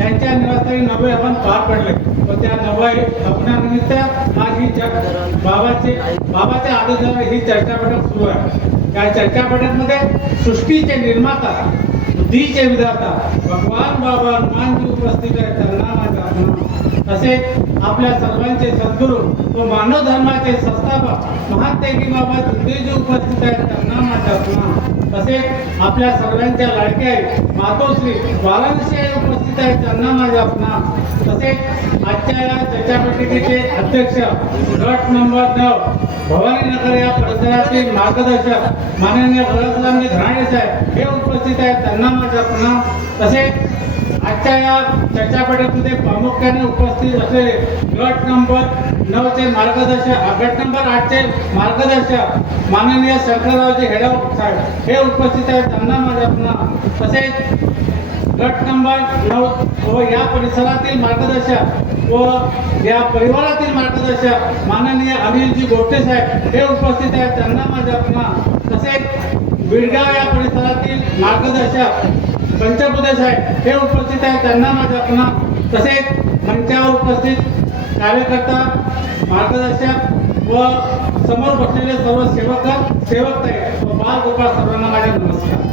यांच्या निवासस्थानी 90 हवन पार पडले व त्या 90 हवनानिमित्त आज ही बाबाच्या आदेशाने ही चर्चा बैठक सुरू आहे. या चर्चा बैठकमध्ये सृष्टीचे निर्माता, बुद्धीचे विधाता भगवान बाबा हनुमानजी उपस्थित आहेत, त्यांना माझा प्रणाम. तसेच आपल्या सर्वांचे सद्गुरू व मानव धर्माचे संस्थापक महातेगी बाबा बुद्धीजी उपस्थित आहेत, त्यांना माझा प्रणाम. तसेच आपल्या सर्वांच्या लाडक्या मातोश्री वाराणसी उपस्थित आहेत, त्यांना माझा प्रणाम. तसेच आजच्या या चर्चा बैठकीचे अध्यक्ष गट नंबर 9 भवानीनगर या परिसरातील मार्गदर्शक माननीय भरतरामजी धनाडे साहेब हे उपस्थित आहेत, त्यांना माझा प्रणाम. तसेच आजच्या या चर्चा बैठकीमध्ये प्रामुख्याने उपस्थित असलेले गट नंबर 9 चे मार्गदर्शक, गट नंबर 8 चे मार्गदर्शक माननीय शंकररावजी हेडव साहेब हे उपस्थित आहेत, त्यांना माझा प्रणाम. तसेच गट नंबर 9 व या परिसरातील मार्गदर्शक व या परिवारातील मार्गदर्शक माननीय अनिलजी गोटे साहेब हे उपस्थित आहेत, त्यांना माझा प्रणाम. तसेच बिडगाव या परिसरातील मार्गदर्शक पंचबुधे साहेब हे उपस्थित आहेत, त्यांना माझा प्रणाम. तसेच मंचावर उपस्थित कार्यकर्ता, मार्गदर्शक व समोर बसलेले सर्व सेवक व बाल गोपाळ सर्वांना माझे नमस्कार.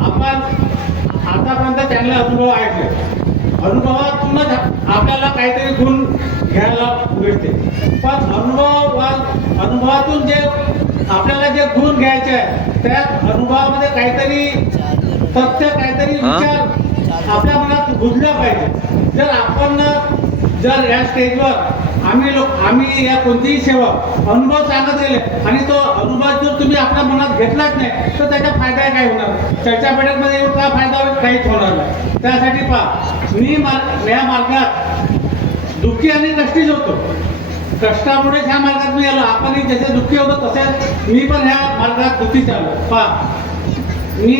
आपण आतापर्यंत त्यांना अनुभव ऐकले, अनुभवातूनच आपल्याला काहीतरी गुण घ्यायला मिळते. पण अनुभवातून जे आपल्याला जे गुण घ्यायचे आहे त्या अनुभवामध्ये काहीतरी तथ्य, काहीतरी विचार आपल्या मनात रुजला पाहिजे. जर या स्टेजवर आम्ही या कोणतीही सेवा अनुभव सांगत गेले आणि तो अनुभव जर तुम्ही आपल्या मनात घेतलाच नाही तर त्याचा फायदा काय होणार? चर्चा बैठकमध्ये येऊन काय फायदा होईल? काहीच होणार नाही. त्यासाठी मी या मार्गात दुःखी आणि कष्टीच होतो. कष्टामुळेच ह्या मार्गात मी आलो. आपणही जसे दुःखी होतो तसेच मी पण ह्या मार्गात दुःखी चाललो. मी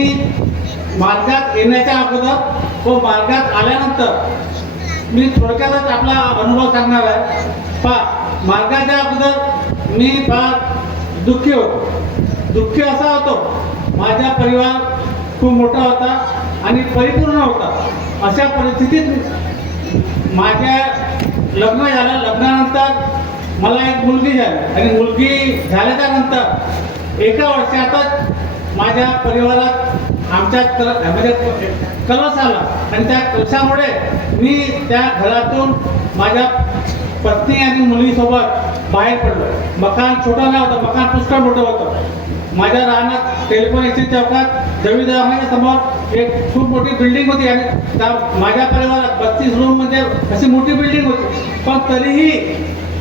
मार्गात येण्याच्या अगोदर व मार्गात आल्यानंतर मी थोडक्यातच आपला अनुभव सांगणार आहे. मार्गाच्या अगोदर मी फार दुःखी होतो. दुःखी असा होतो, माझा परिवार खूप मोठा होता आणि परिपूर्ण होता. अशा परिस्थितीत माझ्या लग्न झालं. लग्नानंतर मला एक मुलगी झाली आणि मुलगी झाल्याच्या नंतर एका वर्षातच माझ्या परिवारात आमच्यात म्हणजे कलश आला आणि त्या कलशामुळे मी त्या घरातून माझ्या पत्नी आणि मुलीसोबत बाहेर पडलो. मकान छोटं नव्हतं, मकान पुष्कळ मोठं होतं. माझ्या राहण्यात टेलिफोन एक्सचेंज चौकात जवी दवाखान्याच्या समोर एक खूप मोठी बिल्डिंग होती आणि त्या माझ्या परिवारात 32 रूम म्हणजे अशी मोठी बिल्डिंग होती. पण तरीही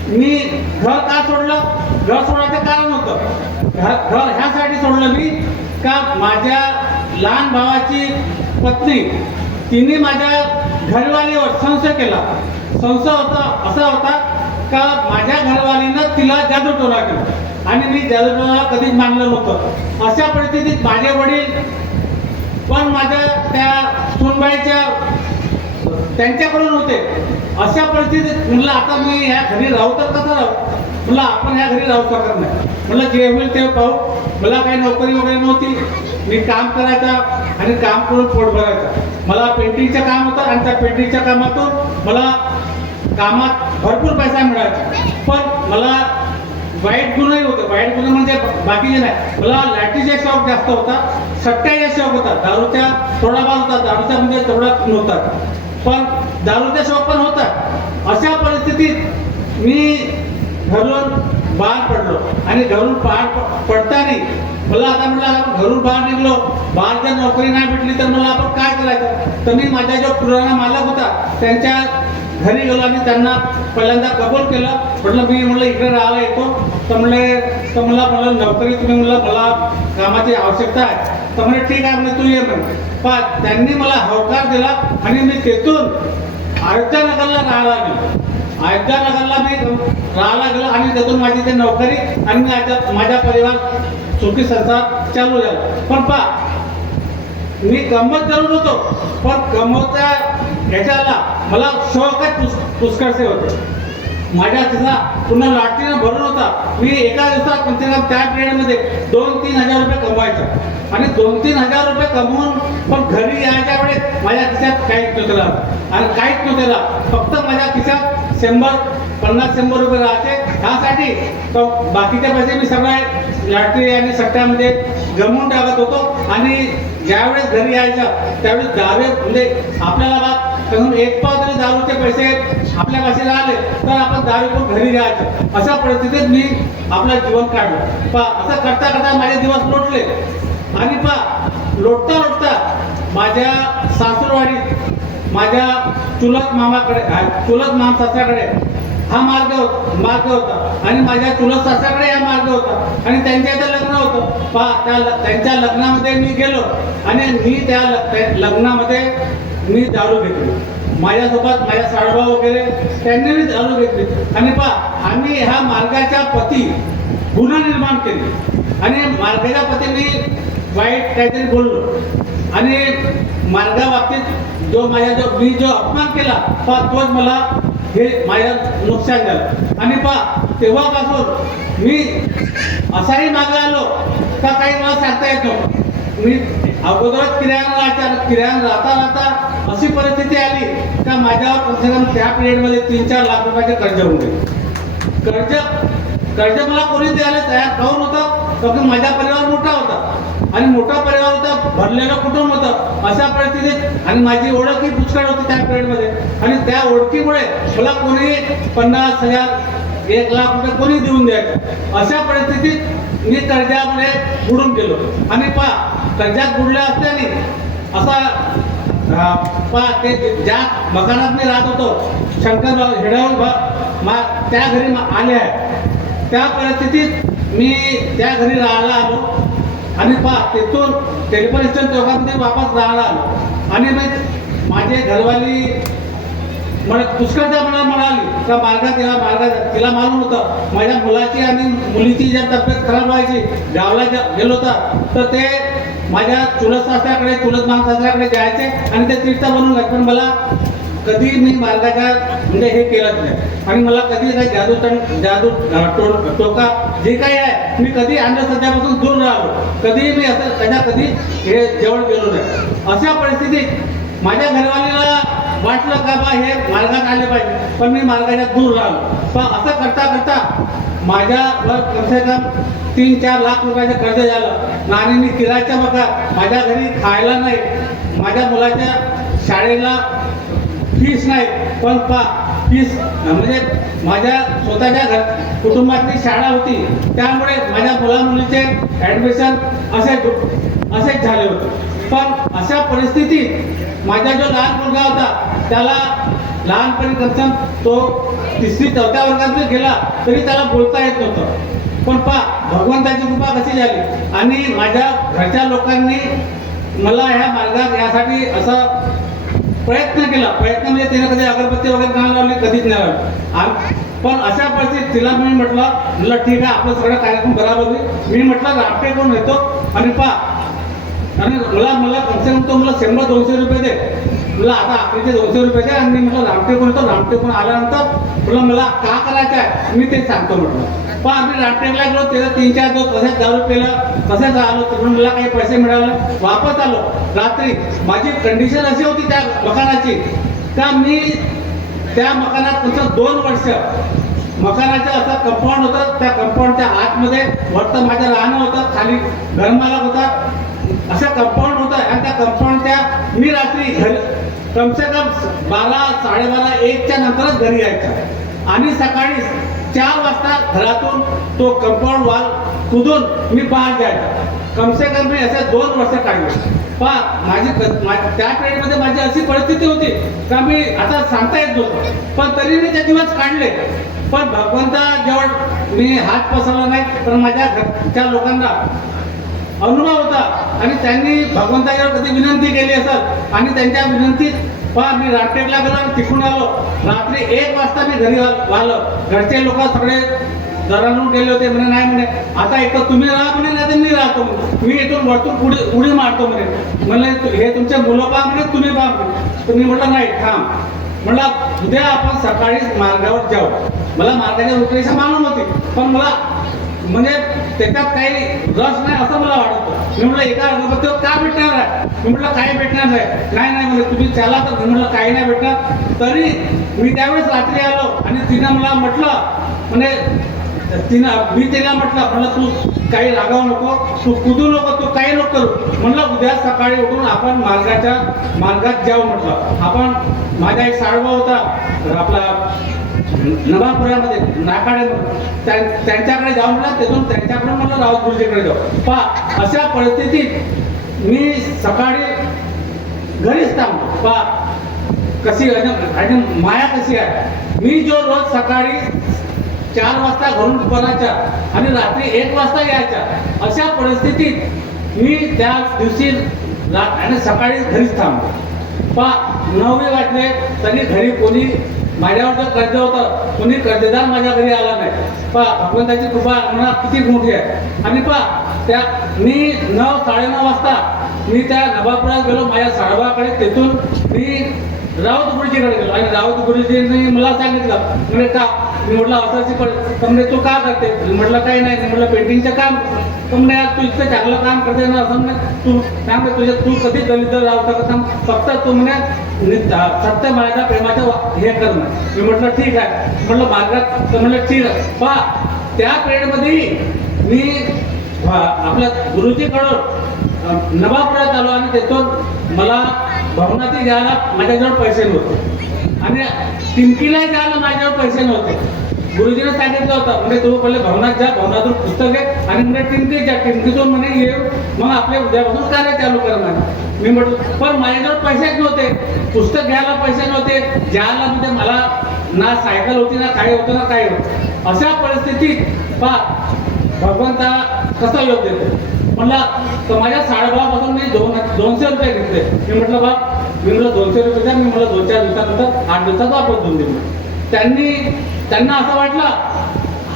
मी घर का सोडलं? घर सोडायचं कारण होतं, घर ह्यासाठी सोडलं मी का माझ्या लहान भावाची पत्नी तिने माझ्या घरवालीवर संशय केला. संशय असा होता का माझ्या घरवालीनं तिला जादूटोणा केला आणि मी जादूटोणा कधीच मानलं नव्हतं. अशा परिस्थितीत माझे वडील पण माझ्या त्या सुनबाईच्या त्यांच्याकडून होते. अशा परिस्थितीत म्हणलं आता मी ह्या घरी राहू तर कसं राहू? म्हणलं आपण ह्या घरी राहू शकत नाही. म्हणलं जे होईल ते पाहू. मला काही नोकरी वगैरे नव्हती. मी काम करायचा आणि काम करून पोट भरायचा. मला पेंटिंगचं काम होतं आणि त्या पेंटिंगच्या कामातून मला कामात भरपूर पैसा मिळायचा. पण मला वाईट गुणही होते. वाईट गुण म्हणजे बाकीचे नाही. मला लाठीचा शौक जास्त होता, सट्ट्याचा शौक होता, दारूच्या थोडा भाग होता, दारूचा म्हणजे तेवढा नव्हता, पण दारूचा शौक पण होता. अशा परिस्थितीत मी घरून बाहेर पडलो आणि घरून पडताना मला आता म्हटलं घरून बाहेर निघलो, बाहेर जर नोकरी नाही भेटली तर मला आपण काय करायचं? तर मी माझा जो पुराणा मालक होता त्यांच्या घरी गेलो आणि त्यांना पहिल्यांदा कबूल केलं. म्हटलं इकडे राहायला येतो. तर मला नोकरी तुम्ही मला कामाची आवश्यकता आहे. तर म्हणजे ठीक आहे म्हणजे तू ये म्हणे. पण त्यांनी मला होकार दिला आणि मी तेथून अयोध्यानगरला राहायला गेलो. अयोध्यानगरला मी राहायला गेलो आणि तेथून माझी ते नोकरी आणि माझा परिवार सुखी संसार चालू झाला. पण मी गंमत जरूर होतो, पण गमवत्या ह्याच्याला मला शौकच पुष्कळसे होते. माझ्या तिचा पुन्हा लाटणं भरून होता. मी एका दिवसात कमसे कम त्या पिरियडमध्ये 2-3 हजार रुपये कमवायचा आणि 2-3 हजार रुपये कमवून पण घरी काहीच नव्हतं राहत आणि काहीच नव्हतं राहत. फक्त माझ्या खिशात 150 रुपये राहायचे. ह्यासाठी बाकीचे पैसे मी सगळे लॉटरी आणि सट्ट्यामध्ये गमवून टाकत होतो. आणि ज्यावेळेस घरी यायचं त्यावेळेस दारू म्हणजे आपल्याला एक पाव तरी दारूचे पैसे आपल्या पाशी राहिले तर आपण दारू करून घरी जायचं. अशा परिस्थितीत मी आपलं जीवन काढलं. असं करता करता माझे दिवस लोटले आणि लोटता लोटता माझ्या सासूरवाडीत माझ्या चुलत माम सासऱ्याकडे हा मार्ग होता आणि माझ्या चुलत सासऱ्याकडे हा मार्ग होता आणि त्यांच्या इथं लग्न होतं. त्यांच्या लग्नामध्ये मी गेलो आणि मी त्या लग्नामध्ये मी दारू घेतली. माझ्यासोबत माझ्या साडूभाऊ वगैरे त्यांनी मी दारू घेतली आणि आम्ही ह्या मार्गाच्या पती गुन्हा निर्माण केली आणि मार्गाच्या पतीने वाईट काहीतरी बोललो आणि मार्गाबाबतीत मी जो अपमान केला तोच मला हे माझं नुकसान झालं. आणि तेव्हापासून मी असाही मागे आलो का काही मला सांगता येत नव्हतं. मी अगोदरच किरायानं राहता अशी परिस्थिती आली का माझ्यावर कमसे कम त्या पिरियडमध्ये 3-4 लाख रुपयाचे कर्ज होऊन गेले. कर्ज मला कोणी द्यायला तयार काहून होतं तर माझा परिवार मोठा होता आणि मोठा परिवार होता, भरलेलं कुटुंब होतं. अशा परिस्थितीत आणि माझी ओळखही पुष्कळ होती त्या पिरियडमध्ये आणि त्या ओळखीमुळे मला कोणी 50,000 1 लाख रुपये कोणी देऊन द्यायचं. अशा परिस्थितीत मी कर्जामध्ये बुडून गेलो आणि कर्जात बुडल्या असल्याने असा ते ज्या मकानात मी राहत होतो शंकरराव हेडावून त्या घरी आले आहे. त्या परिस्थितीत मी त्या घरी राहायला आलो आणि तिथून टेलिफोन स्टेशन चौकामध्ये वापस राहायला आलो आणि माझे घरवाली मला पुष्कळदा मला म्हणाली का मार्गात तिला मालूम होतं माझ्या मुलाची आणि मुलीची जर तब्येत खराब व्हायची गावाला गेलो होता तर ते माझ्या चुलत सासऱ्याकडे चुलत मामसासऱ्याकडे जायचे आणि ते तीर्थ बनवून घ्यायचे. पण मला कधी मी मार्गाच्या म्हणजे हे केलंच नाही आणि मला कधी काही जादू टोका जे काही आहे मी कधी अंधश्रद्धेपासून दूर राहिलो. कधी मी असं कधी हे जवळ गेलो नाही. अशा परिस्थितीत माझ्या घरवालीला वाटलं का हे मार्गात आले पाहिजे पण मी मार्गाच्या दूर राहिलो. पण असं करता करता माझ्यावर कमसे कम 3-4 लाख रुपयाचं कर्ज झालं आणि मी किरायाच्या माझ्या घरी खायला नाही, माझ्या मुलाच्या शाळेला फीस नाही, पण फीस म्हणजे माझ्या स्वतःच्या कुटुंबातली शाळा होती त्यामुळे माझ्या मुलीचे ॲडमिशन असेच झाले होते. पण अशा परिस्थितीत माझा जो लहान मुलगा होता त्याला लहानपणी कमसम तो 3री-4थ्या वर्गात गेला तरी त्याला बोलता येत नव्हतं. पण भगवंताची कृपा कशी झाली आणि माझ्या घरच्या लोकांनी मला ह्या मार्गात यासाठी असा प्रयत्न म्हणजे तिने कधी अगरबत्ती वगैरे नाही लावली, कधीच नाही लावली. पण अशा परिस्थितीत तिला मी म्हटलं ठीक आहे आपलं सगळं कार्यक्रम बरोबर होईल. मी म्हटलं रामटे करून येतो आणि मला कमसे कम तो मला 100-200 रुपये दे. मला आता आखरीचे 200 रुपये दे आणि मी म्हटलं रामटे करून येतो. रामटे करून आल्यानंतर मला का करायचं आहे मी ते सांगतो म्हटलं. पण आम्ही रामटेकला गेलो त्याला 3-4 दिवस तसेच दारू पेलं तसेच राहिलो. तिकडून मला काही पैसे मिळाले, वापस आलो. रात्री माझी कंडिशन अशी होती त्या मकानाची का मी त्या मकानात तुमचं 2 वर्ष मकानाचं असं कंपाऊंड होतं. त्या कंपाऊंडच्या आतमध्ये वरतं माझं राहणं होतं, खाली घरमालक होता, असं कंपाऊंड होतं आणि त्या कंपाऊंडच्या मी रात्री कमसे कम 12-12:30-1च्या नंतरच घरी यायचं आणि सकाळी 4 वाजता घरातून तो कंपाऊंड वॉल कुदून मी बाहेर जायचा. कमसे कम मी असे 2 वर्ष काढले. त्या पिरियडमध्ये माझी अशी परिस्थिती होती का मी आता सांगता येत नव्हतं पण तरी मी ते दिवस काढले. पण भगवंताजवळ मी हात पसरला नाही पण माझ्या घरच्या लोकांना अनुभव होता आणि त्यांनी भगवंताजवळ कधी विनंती केली असत आणि त्यांच्या विनंतीत मी रामटेकला गेलो आणि तिकडून आलो. रात्री 1 वाजता मी घरी आलो. घरचे लोक सगळे दरांवरून गेले होते. म्हणे नाही म्हणे आता एक तुम्ही राहा म्हणे नाही तर मी राहतो मी इथून वरतून उडी मारतो म्हणे हे तुमचे मुलं पहा म्हणे तुम्ही पहा म्हणे. तुम्ही म्हटलं नाही थांब म्हटलं उद्या आपण सकाळीच मार्गावर जाऊ. मला मार्गाच्या रूपरेषा मालूम होती पण मला म्हणजे त्याच्यात काही रस नाही असं मला वाटतं. मी म्हटलं एका अगरबत्तीवर का भेटणार आहे? मी म्हटलं काही भेटणार नाही म्हणजे तुम्ही चला तर. मी म्हटलं काही नाही भेटणार. तरी मी त्यावेळेस रात्री आलो आणि तिनं मला म्हटलं, म्हणजे मी तिला म्हटलं तू काही रागावू नको, तू कुदू नको, तू काही नको करू. म्हणलं उद्या सकाळी उठून आपण मार्गात जाऊ. म्हटलं आपण माझा एक साडवा होता आपला नवापुरामध्ये नाकाड्यामध्ये, त्यांच्याकडे जाऊन म्हटलं, तिथून त्यांच्याकडे म्हटलं राऊत गुरुजीकडे जाऊ. पहा अशा परिस्थितीत मी सकाळी घरीच थांबतो. पहा कशी आणि माया कशी आहे. मी जो रोज सकाळी 4 वाजता घरून पडायचा आणि रात्री 1 वाजता यायचा, अशा परिस्थितीत मी त्या दिवशी आणि सकाळी घरीच थांबतो. पहा 9 वाजले तरी घरी कोणी माझ्यावर जर कर्ज होतं, कोणी कर्जदार माझ्या घरी आला नाही. पहा भगवंताची कृपा म्हणा किती मोठी आहे. आणि पहा त्या मी 9-9:30 वाजता मी त्या नवापुरात गेलो माझ्या साडवाकडे. तिथून मी राऊत गुरुजीकडे गेलो आणि राऊत गुरुजींनी मला सांगितलं, म्हणजे का? मी म्हटलं असाची म्हणजे तू का करते? म्हटलं काही नाही. म्हटलं पेंटिंगचं काम. म्हणजे तू इतकं चांगलं काम करते ना, असं म्हणे तू सांग तू कधी दलित राहू शकत नाही, फक्त तू म्हणे सत्य माझ्या प्रेमाचं हे कर म्हणे. मी म्हटलं ठीक आहे. म्हटलं मार्गात तर म्हटलं ठीक आहे. पहा त्या पिरियडमध्ये मी आपल्या गुरुजीकडून नवापुरात आलो आणि तिथून मला भवनाती द्यायला माझ्याजवळ पैसे नव्हते आणि टिमकीला द्यायला माझ्याजवळ पैसे नव्हते. गुरुजीने सांगितलं होतं, म्हणजे तू पहिले भवनात जा, भवनातून पुस्तक घे आणि म्हणजे टिमकीत जा, टिमकीतून म्हणे ये, मग आपल्या उद्यापासून कार्य चालू करणार. मी म्हटलं पण माझ्याजवळ पैसेच नव्हते, पुस्तक घ्यायला पैसे नव्हते, ज्याला म्हणजे मला ना सायकल होती ना काही होतं ना काही होतं. अशा परिस्थितीत पहा भगवंता कसं योग देतो. म्हणलं तर माझ्या साडेबापासून मी 200 रुपये घेतले. मी म्हटलं मी म्हटलं 200 रुपये द्या. मी म्हटलं 2-4 दिवसानंतर 8 दिवसात वापस देऊन दिलं. त्यांना असं वाटलं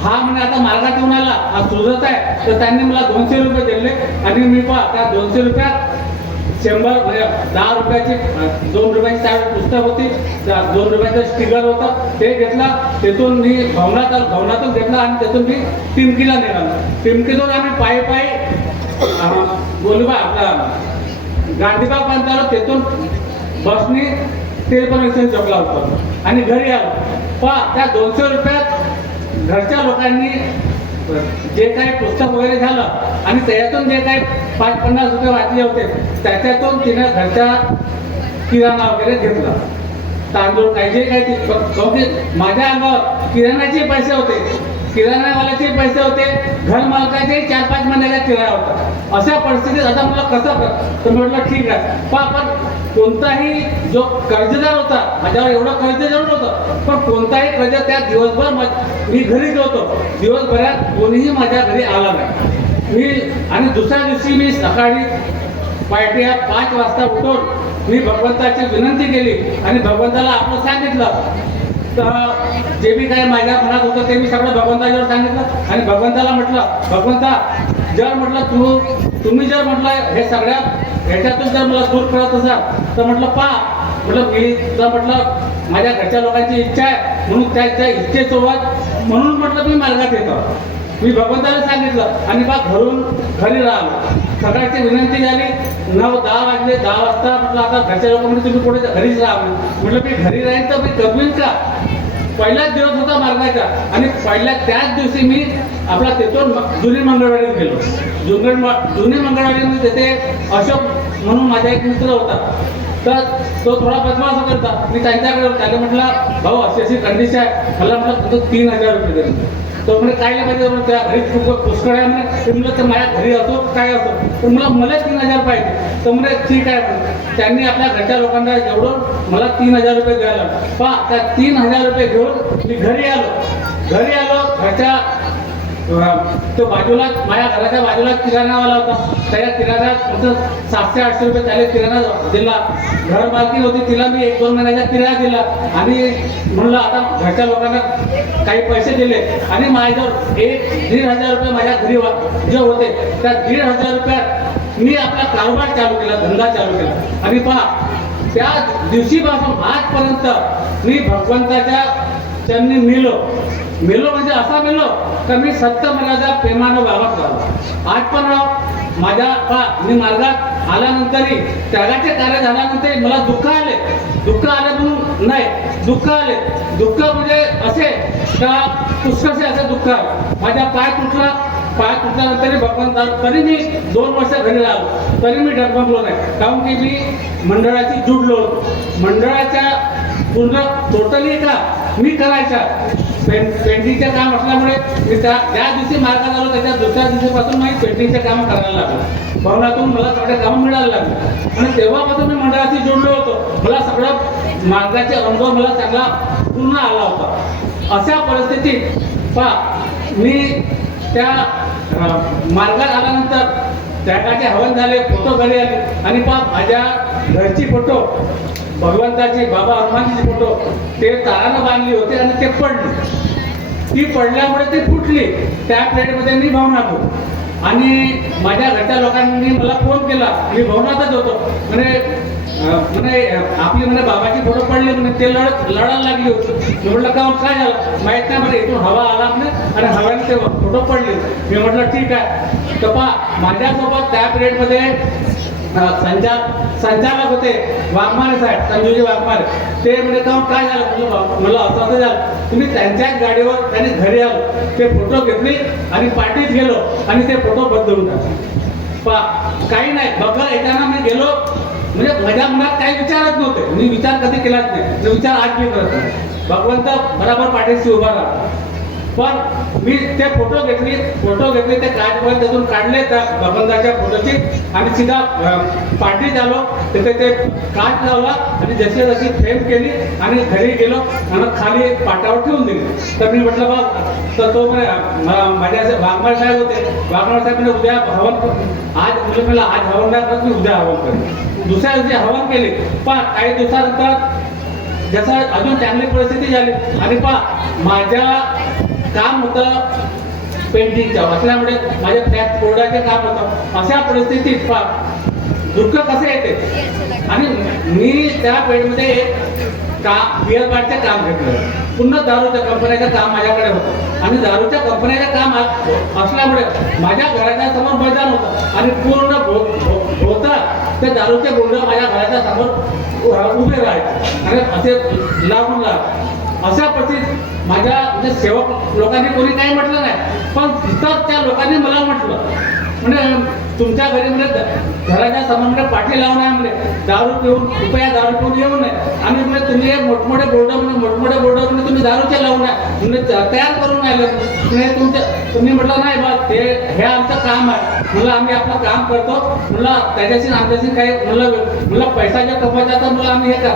हा म्हणजे आता मार्गात येऊन आला, हा सुरत आहे, तर त्यांनी मला 200 रुपये दिले आणि मी पहा त्या 200 रुपयात 100 म्हणजे 10 रुपयाची 2 रुपयाची त्यावेळी पुस्तक होती, 2 रुपयाचं स्टिकर होतं, ते घेतलं. तिथून मी भवनातून घेतलं आणि तिथून मी टिमकीला निघालो. टिमकीतून आम्ही पायी बोलूबा आपला गांधीबागपर्यंत आलो. तिथून बसनी टेलिफोन चौकला होतो आणि घरी आलो. पहा त्या 200 रुपयात घरच्या लोकांनी जे काही पुस्तक वगैरे झालं आणि त्याच्यातून जे काही 5-50 रुपये वाचले होते, त्याच्यातून तिने घरच्या किराणा वगैरे घेतला, तांदूळ काही जे काही. माझ्या अंगावर किराणाचे पैसे होते, किराणावाल्याचे पैसे होते, घर मालकाचे 4-5 महिन्याचा किराणा होता. अशा परिस्थितीत आता मला कसं कर, तर म्हटलं ठीक आहे. पण कोणताही जो कर्जदार होता माझ्यावर एवढं कर्ज जरूर होतं, पण कोणताही कर्ज त्या दिवसभर मी घरीच होतो. दिवसभरात कोणीही माझ्या घरी आला नाही. आणि दुसऱ्या दिवशी मी सकाळी पहाटे 5 वाजता उठून मी भगवंताची विनंती केली आणि भगवंताला आपलं सांगितलं. तर जे बी काही माझ्या मनात होतं ते मी सगळं भगवंताच्यावर सांगितलं आणि भगवंताला म्हटलं, भगवंता जर म्हटलं तुम्ही जर म्हटलं हे सगळ्या ह्याच्यातून जर मला दूर करत असाल तर म्हटलं म्हटलं मी तर म्हटलं माझ्या घरच्या लोकांची इच्छा आहे म्हणून त्या इच्छेसोबत म्हणून म्हटलं मी मार्गात येतो. मी भगवंताला सांगितलं आणि घरून घरी राहिलो. सकाळची विनंती झाली, 9-10 वाजले. 10 वाजता म्हटलं आता घरच्या लोक म्हणजे तुम्ही पुढे घरीच राहा. म्हटलं मी घरी राहीन तर मी कमवीन का? पहिलाच दिवस होता मार्गाचा आणि त्याच दिवशी मी आपला तिथून जुनी मंगळवारीत गेलो. जुनी मंगळवारी तिथे अशोक म्हणून माझा एक मित्र होता, तर तो थोडा बदमाश करता. मी त्यांच्याकडे त्याला म्हटलं भाऊ अशी कंडिशन आहे, मला म्हटलं 3000 रुपये दिले. तो म्हणजे काय पाहिजे त्या घरी खूप पुष्कळ आहे म्हणे. ते म्हटलं तर माझ्या घरी असो काय असो तर मला 3000 पाहिजे. तर म्हणजे ठीक आहे. त्यांनी आपल्या घरच्या लोकांना जेवढून मला 3000 रुपये द्यायला. पहा त्या 3000 रुपये घेऊन मी घरी आलो. घरच्या तो बाजूला माझ्या घराच्या बाजूला किराणावाला होता, त्या किराण्यात 700-800 रुपये त्याला किराणा दिला. घर मालकी होती, तिला मी 1-2 महिन्याचा किराणा दिला आणि म्हणलं आता घरच्या लोकांना काही पैसे दिले आणि माझ्याजवळ 1-1,500 रुपये माझ्या घरी जे होते त्या 1,500 रुपयात मी आपला कारोबार चालू केला, धंदा चालू केला. आणि पहा त्या दिवशीपासून आजपर्यंत मी भगवंताच्या चरणी मिळलो. मेलो म्हणजे असा मेलो का मी सत्य मर्यादा प्रेमानं वागत राहिलो. आज पण माझ्या मी मार्गात आल्यानंतरही त्यागाचे कार्य झाल्यानंतर मला दुःख आले म्हणून नाही, दुःख म्हणजे असे का पुष्कळसे असे दुःख आले. माझा पाय तुटल्यानंतर भगवंता तरी मी 2 वर्ष घरी राहिलो, तरी मी डगमगलो नाही. कारण की मी मंडळाची जुडलो होतो. मंडळाच्या पूर्ण टोटली का मी करायचा पेंटिंगचं काम असल्यामुळे मी ज्या दिवशी मार्गात आलो त्याच्या दुसऱ्या दिवशीपासून मी पेंटिंगचे काम करायला लागलो. भवनातून मला सगळे कामं मिळायला लागले आणि तेव्हापासून मी मंडळाशी जोडलो होतो. मला सगळं मार्गाचे अनुभव मला चांगला पूर्ण आला होता. अशा परिस्थितीत मी त्या मार्गात आल्यानंतर त्यागाचे हवन झाले, फोटो घरी आले आणि माझ्या घरची फोटो भगवंताची बाबा हनुमानजीची फोटो ते तारानं बांधली होती आणि ते ती पडल्यामुळे ती फुटली. त्या प्लेटमध्ये मी भवनात होतो आणि माझ्या घरच्या लोकांनी मला फोन केला. मी भवनातच होतो. म्हणे आपली बाबाची फोटो पडली म्हणे, ते लढायला लागली होती. मी म्हटलं काय झालं माहीत नाही म्हणे, इथून हवा आला म्हणे आणि हव्याने ते फोटो पडले. मी म्हटलं ठीक आहे. तर माझ्यासोबत त्या पिरियडमध्ये संचालक होते वाघमारे साहेब, संजूजी वाघमारे. ते म्हणजे काय झालं मला असं झालं. तुम्ही त्यांच्याच गाडीवर त्यांनी घरी आलो, ते फोटो घेतली आणि पार्टीत गेलो आणि ते फोटो बदलून टाकले. काही नाही बघा येताना मी गेलो म्हणजे माझ्या मनात काही विचारच नव्हते. मी विचार कधी केलाच नाही, विचार आज मी करत नाही. भगवंत बराबर पाठीशी उभा राहतो. पण मी ते फोटो घेतले ते काचमध्ये त्यातून काढले त्या भगवंताच्या फोटोची आणि सीधा पार्टीत आलो. तिथे ते काच लावला आणि जशी फ्रेम केली आणि घरी गेलो आणि खाली पाटावर ठेवून दिली. तर मी म्हटलं बा, तर तो माझ्या वाघमारे साहेब होते. वाघमारे साहेब म्हणजे उद्या हवन आज मला आज हवन नाही करत, मी उद्या हवन करेन. दुसऱ्या दिवशी हवन केले. पण काही दिवसानंतर जसं अजून चांगली परिस्थिती झाली आणि माझ्या काम होतं पेंटिंगचं असल्यामुळे माझ्या फ्लॅट बोर्डाचे काम होतं. अशा परिस्थितीत दुःख कसं येते आणि मी त्या पेडमध्ये बिअर बारचं काम घेतलं. पुन्हा दारूच्या कंपन्याचं काम माझ्याकडे होतं आणि दारूच्या कंपन्याचं काम असल्यामुळे माझ्या घराच्या समोर मैदान होतं आणि पूर्ण होता ते दारूचे बोर्ड माझ्या घराच्या समोर उभे राहायचे आणि असे लागून अशा परिस्थितीत माझ्या म्हणजे सेवक लोकांनी कोणी काही म्हटलं नाही. पण तिथं त्या लोकांनी मला म्हटलं म्हणजे तुमच्या घरी म्हणजे घराच्या समोर पाठी लावून आहे म्हणजे दारू पिऊन येऊ नये आणि म्हणजे तुम्ही हे मोठमोठे बोर्ड म्हणजे तुम्ही दारूचे लावून आहे म्हणजे तयार करून राहिले. तुम्ही म्हटलं नाही बा हे आमचं काम आहे. म्हणलं आम्ही आपलं काम करतो. म्हणलं त्याच्याशी आमच्याशी काही म्हणलं पैसा जे कमवायचा तर म्हणलं आम्ही हे का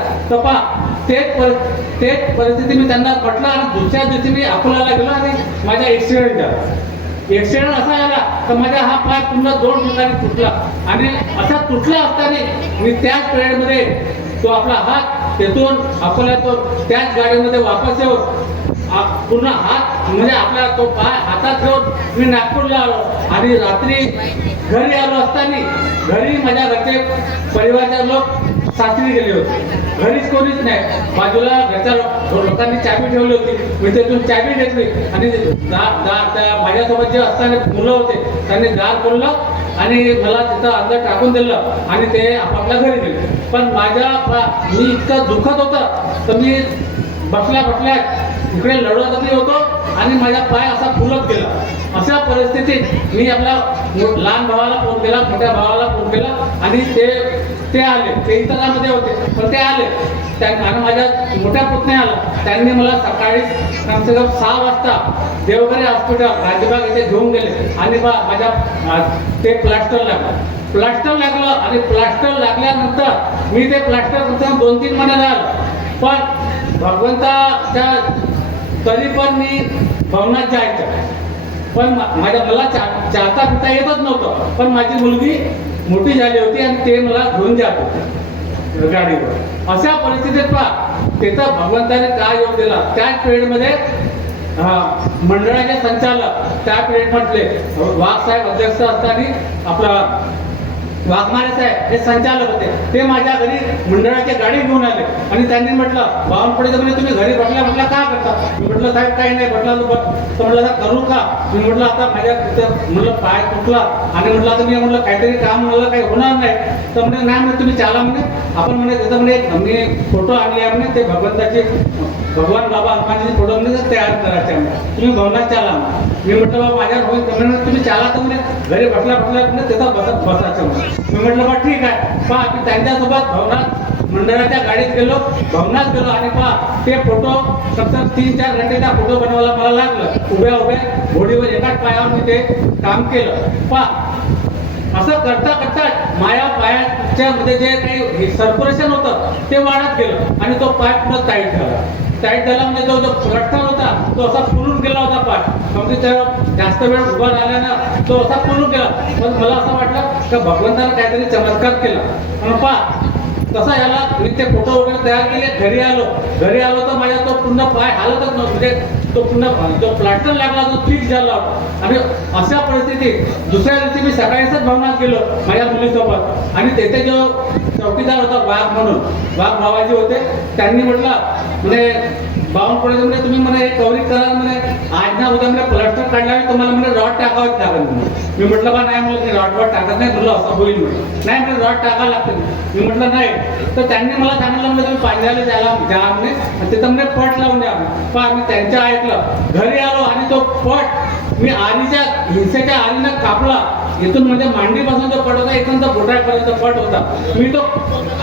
तेच परिस्थिती मी त्यांना म्हटलं आणि दुसऱ्या दिवशी मी अकोल्याला गेलो आणि माझा ॲक्सिडेंट असा झाला तर माझा हा पाय पुन्हा 2 ठिकाणी तुटला आणि असा तुटला असताना मी त्याच पिरियडमध्ये तो आपला हात तेथून अकोल्यातून त्याच गाडीमध्ये वापस येऊन पूर्ण हात म्हणजे आपला तो पाय हातात घेऊन मी नागपूरला आलो आणि रात्री घरी आलो असताना घरी माझ्या घरचे परिवाराचे लोक सासरी गेले होते. घरीच कोणीच नाही. बाजूला घरच्या लोकांनी चाबी ठेवली होती. मी तिथून चाबी घेतली आणि माझ्यासोबत जे असताना मुलं होते त्यांनी दार खोललं आणि मला तिथं अंदर टाकून दिलं आणि ते आपापल्या घरी गेले. पण मी इतकं दुखत होतं तर मी बसल्या इकडे लढतही होतो आणि माझा पाय असा फुलत गेला. अशा परिस्थितीत मी आपल्या लहान भावाला फोन केला, मोठ्या भावाला फोन केला आणि ते आले. ते इतरांमध्ये होते पण ते आले आणि माझ्या मोठ्या पुतण्या आला. त्यांनी मला सकाळी कमसे कम 6 वाजता देवघरी हॉस्पिटल राजबाग येथे घेऊन गेले आणि माझ्या ते प्लास्टर लागलं आणि प्लास्टर लागल्यानंतर मी ते प्लास्टर 2-3 महिने राहिलो. पण भगवंताच्या तरी पण मी भवनात जायचं. पण मला चालता फिरता येतच नव्हतं. पण माझी मुलगी मोठी झाली होती आणि ते मला घेऊन जात होते गाडीवर. अशा परिस्थितीत तिथं भगवंताने काय योग दिला. त्याच पिरियडमध्ये मंडळाचे संचालक त्या पिरियड म्हटले वाघ साहेब अध्यक्ष असताना आपला वाघमारे साहेब हे संचालक होते, ते माझ्या घरी मंडळाची गाडी घेऊन आले आणि त्यांनी म्हटलं बावनकुळेचं म्हणजे तुम्ही घरी बसल्या म्हटलं का करता? मी म्हटलं साहेब काही नाही. म्हटलं तर म्हटलं आता करू का? मी म्हटलं आता माझ्या म्हटलं पाय तुटला आणि म्हटलं आता मी म्हटलं काहीतरी काम म्हटलं काही होणार नाही. तर म्हणजे नाही म्हणजे तुम्ही चाला म्हणे, आपण म्हणे त्याचं म्हणे मी फोटो आणले आहे म्हणे, ते भगवंताचे भगवान बाबा हनुमानजी फोटो म्हणजे तयार करायचे म्हणे, तुम्ही भवनात चाला. मी म्हटलं बाबा माझ्या होईल म्हणजे तुम्ही चाला तर म्हणे घरी बसल्या म्हणजे त्याचा बसायचं म्हणे. मी म्हटलं बा ठीक आहे. पहा मी त्यांच्यासोबत भवनात मंडळाच्या गाडीत गेलो, भवनात गेलो आणि पहा ते फोटो सतत 3-4 घंटेचा फोटो बनवायला मला लागलं. उभ्या घोडीवर एकाच पायावर मी ते काम केलं. पहा असं करता करता माझ्या पायाच्या मध्ये जे काही सर्क्युलेशन होतं ते वाढत गेलं आणि तो पाय पुन्हा टाईट झाला. टाईट झाला म्हणजे जो लठ्ठा होता तो असा फुलून गेला होता पाय. म्हणजे त्या जास्त वेळ उभा राहिल्यानं तो असा फुलून गेला. पण मला असं वाटलं की भगवंतानं काहीतरी चमत्कार केला. आणि पहा तसा याला मी ते फोटो वगैरे तयार केले. घरी आलो तर माझ्या तो पूर्ण पाय हालतच नव्हता. म्हणजे तो पूर्ण जो प्लास्टर लागला तो फिक्स झाला होता. आणि अशा परिस्थितीत दुसऱ्या दिवशी मी सकाळीच भवनात गेलो माझ्या मुलीसोबत आणि तेथे जो चौकीदार होता वाघ म्हणून, वाघ बाबाजी होते, त्यांनी म्हटलं म्हणजे बावनकुळे म्हणजे तुम्ही म्हणे कव्हरिंग करा म्हणे, आज ना उद्या म्हणजे प्लास्टर काढल्यावर तुम्हाला म्हणजे रॉड टाकावं लागेल म्हणे. मी म्हटलं बा नाही म्हटलं रॉड टाकत नाही, तुला असं होईल म्हणे. नाही म्हणजे रॉड टाकावं लागतं. मी म्हटलं नाही. तर त्यांनी मला सांगितलं म्हणजे तुम्ही पांढऱ्याला जा म्हणे आणि तिथं म्हणजे पट लावून द्या. पण मी त्यांच्या ऐकलं. घरी आलो आणि तो पट मी आरीच्या हिंसेच्या आरीनं कापला. इथून म्हणजे मांडीपासून जो पट होता इथून तो बोटापर्यंत पट होता. मी तो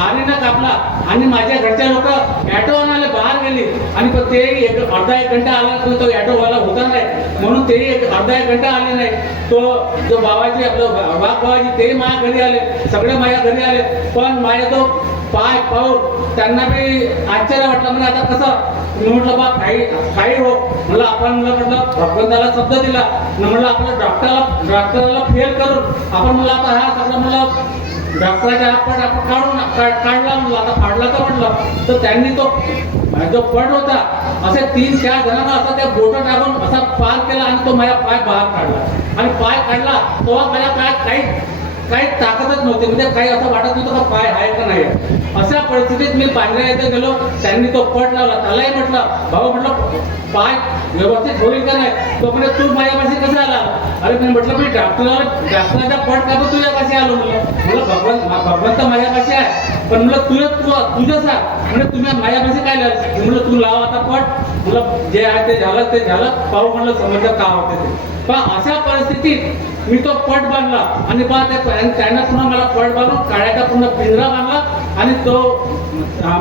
आरीनं कापला आणि माझ्या घरच्या लोक ॲटोवाले बाहेर गेली आणि ते अर्धा-1 घंटा आला तर तो ॲटोवाला होता नाही म्हणून ते अर्धा-1 घंटा आले नाही. तो जो बाबाजी आपलं वाघ बाबाजी ते माझ्या घरी आले, सगळे माझ्या घरी आले. पण माझ्या तो पाय पाहून त्यांना बी आश्चर्य वाटलं. म्हणजे आता कसं? मी म्हटलं बा काही हो म्हटलं आपण म्हटलं भगवंताला शब्द दिला म्हटलं आपल्या डॉक्टरला फेल करून आपण म्हटलं आता हा सगळं म्हटलं डॉक्टराच्या पट आपण काढला म्हटलं आता काढला तर म्हटलं. तर त्यांनी तो जो पट होता असे 3-4 जणांना असा त्या बोट टाकून असा पार केला आणि तो माझ्या पाय बाहेर काढला. आणि पाय काढला तेव्हा माझ्या पायात काही ताकदच नव्हती. म्हणजे काही असं वाटत नव्हतं का पाय आहे का नाही. अशा परिस्थितीत मी पांढऱ्या येथे गेलो. त्यांनी तो पट लावला. त्यालाही म्हटलं भाऊ म्हटलं पाय व्यवस्थित होईल का नाही. तो म्हणजे तू माझ्यापाशी कसं आला? अरे मी म्हटलं मी डॉक्टराचा पट कापून तुझ्यापाशी आलो. म्हटलं भगवंत माझ्यापाशी आहे पण म्हटलं तुझं सांग म्हणजे तुम्ही माझ्यापाशी काय लावलं. म्हटलं तू लाव आता पट. म्हटलं जे आहे ते झालं पाहू म्हटलं समजलं का होते ते. पण अशा परिस्थितीत मी तो पट बांधला आणि त्यानं पुन्हा मला पट बांधून काळ्याचा पुन्हा पिंजरा बांधला आणि तो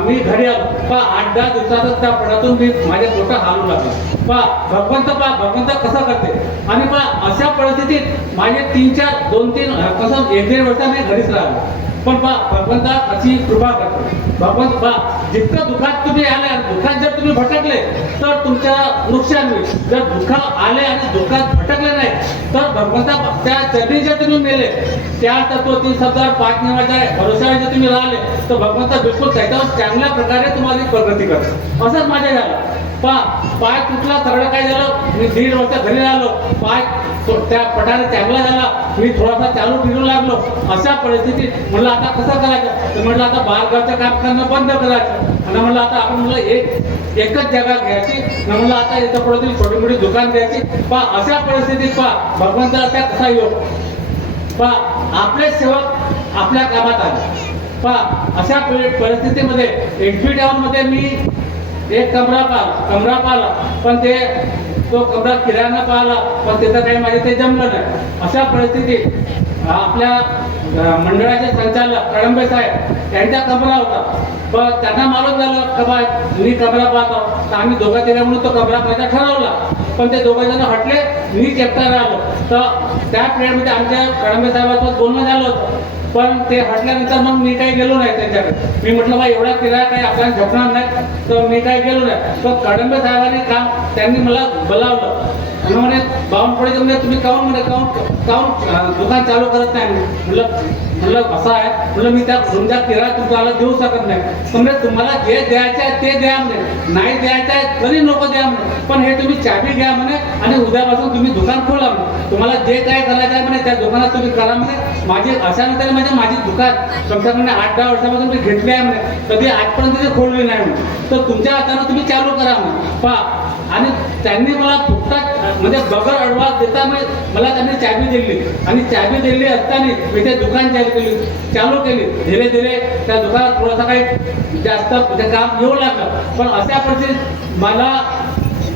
मी घरी आलो. 8-10 दिवसातच त्या पटातून मी माझ्या पोटा हालू लागला. भगवंत कसं करते. आणि अशा परिस्थितीत माझे 2-3 कसं 1-1.5 वर्ष मी घरीच राहिलो. पण भगवंता अशी कृपा करते. भगवंत जितकं दुःखात तुम्ही आले, दुःखात जर तुम्ही भटकले तर तुमचं नुकसान होईल. जर दुःखात आले आणि दुःखात भटकले नाही तर भगवंता त्या चरणी जर तुम्ही मेले त्या तत्वतील शब्दावर 5 नियमाच्या भरोश्यावर जर तुम्ही राहिले तर भगवंता बिलकुल त्याच्यावर चांगल्या प्रकारे तुम्हाला प्रगती करतो. असंच माझ्या झालं. पाय तुटला सगळं काय झालं. मी 1.5 वर्ष घरी राहिलो. पाय त्या पटाने चांगला झाला. मी थोडासा चालू फिरू लागलो. अशा परिस्थितीत म्हणलं आता कसं करायचं. तर म्हटलं आता बाहेरगावचं काम करणं बंद करायचं. आणि म्हणलं आता आपण म्हणलं एकच जागा घ्यायची. म्हणलं आता इथं पुढे छोटी मोठी दुकान द्यायची. अशा परिस्थितीत भगवंताला त्या कसा योग आपले सेवक आपल्या कामात आले. अशा परिस्थितीमध्ये HP टाऊनमध्ये मी एक कमरा पाहिला पण तो कमरा किराणा पाहिला पण त्याचं काही माझे ते जमलं नाही. अशा परिस्थितीत आपल्या मंडळाचे संचालक कळंबे साहेब यांचा कमरा होता. पण त्यांना मालूम झालं की बा मी कमरा पाहतो तर आम्ही दोघं तिला म्हणून तो कमरा पाहायचा ठरवला. पण ते 2 जण हटले. मी एकटा राहिलो. तर त्या पिरियडमध्ये आमच्या कळंबे साहेबांसोबत बोलणं झालं होतं. पण ते हटल्यानंतर मग मी काही गेलो नाही त्यांच्याकडे. मी म्हटलं बा एवढा किराया काही आपल्याला झपणार नाही तर मी काही गेलो नाही. पण कळंबे साहेबांनी त्यांनी मला बोलावलं आणि म्हणे बावनकुळेचे म्हणजे तुम्ही काऊन दुकान चालू करत नाही म्हणलं असं आहे, म्हणलं मी त्या तुमच्या किराया तुम्हाला देऊ शकत नाही. म्हणजे तुम्हाला जे द्यायचं आहे ते द्या म्हणे, नाही द्यायचं आहे तरी नको द्या म्हणे, पण हे तुम्ही चाबी घ्या म्हणे आणि उद्यापासून तुम्ही दुकान खोला म्हणे. तुम्हाला जे काय करायचं आहे म्हणे त्या दुकानात तुम्ही करा म्हणे. माझी अशानंतर म्हणजे माझी दुकान तुमच्याकडे 8-10 वर्षापासून मी घेतली आहे म्हणे, कधी आजपर्यंत ते खोलली नाही म्हणे. तर तुमच्या हातानं तुम्ही चालू करा म्हणे. पहा, आणि त्यांनी मला फुकटात म्हणजे बगर अडवान्स देता मला त्यांनी चाबी दिली आणि चाबी दिली असताना मी ते दुकान चालू केली. धीरे धीरे त्या दुकानात थोडासा काही जास्त म्हणजे काम येऊ लागलं. पण अशा परिस्थितीत मला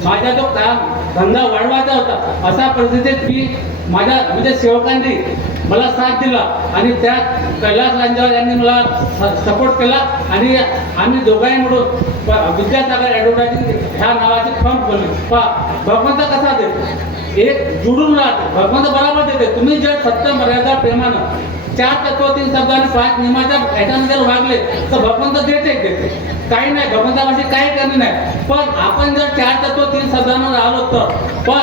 माझा जो काम धंदा वाढवायचा होता, अशा परिस्थितीत मी माझ्या म्हणजे सेवकांनी मला साथ दिला आणि त्यात कैलास लांजेवार यांनी मला सपोर्ट केला आणि आम्ही दोघांनी मिळून विद्यासागर ॲडव्हर्टायझिंग ह्या नावाची फर्म खोलली. पहा, भगवंत कसा देतो, एक जुडून राहते, भगवंत बरोबर देते. तुम्ही जर सत्य मर्यादा प्रेमानं 4 तत्व 3 शब्द आणि 5 नियमाच्या ह्याच्यामध्ये वागले तर भगवंत देते. काही नाही, भगवंतापाशी काही कमी नाही. पण आपण जर 4 तत्व 3 शब्दांवर राहिलो तर, पण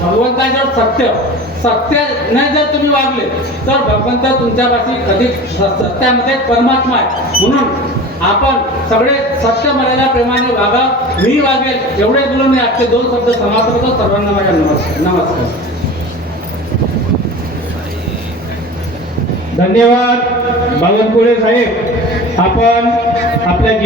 भगवंताजवळ सत्याने जर तुम्ही वागले तर भगवंत तुमच्यापाशी कधी सत्यामध्ये परमात्मा आहे. म्हणून आपण सगळे सत्य मर्यादा प्रेमाने वागा. मी वागेल एवढे बोलून मी आजचे 2 शब्द समाप्त करतो. सर्वांना माझ्या नमस्कार. धन्यवाद बावनकुळे साहेब. आपण आपल्या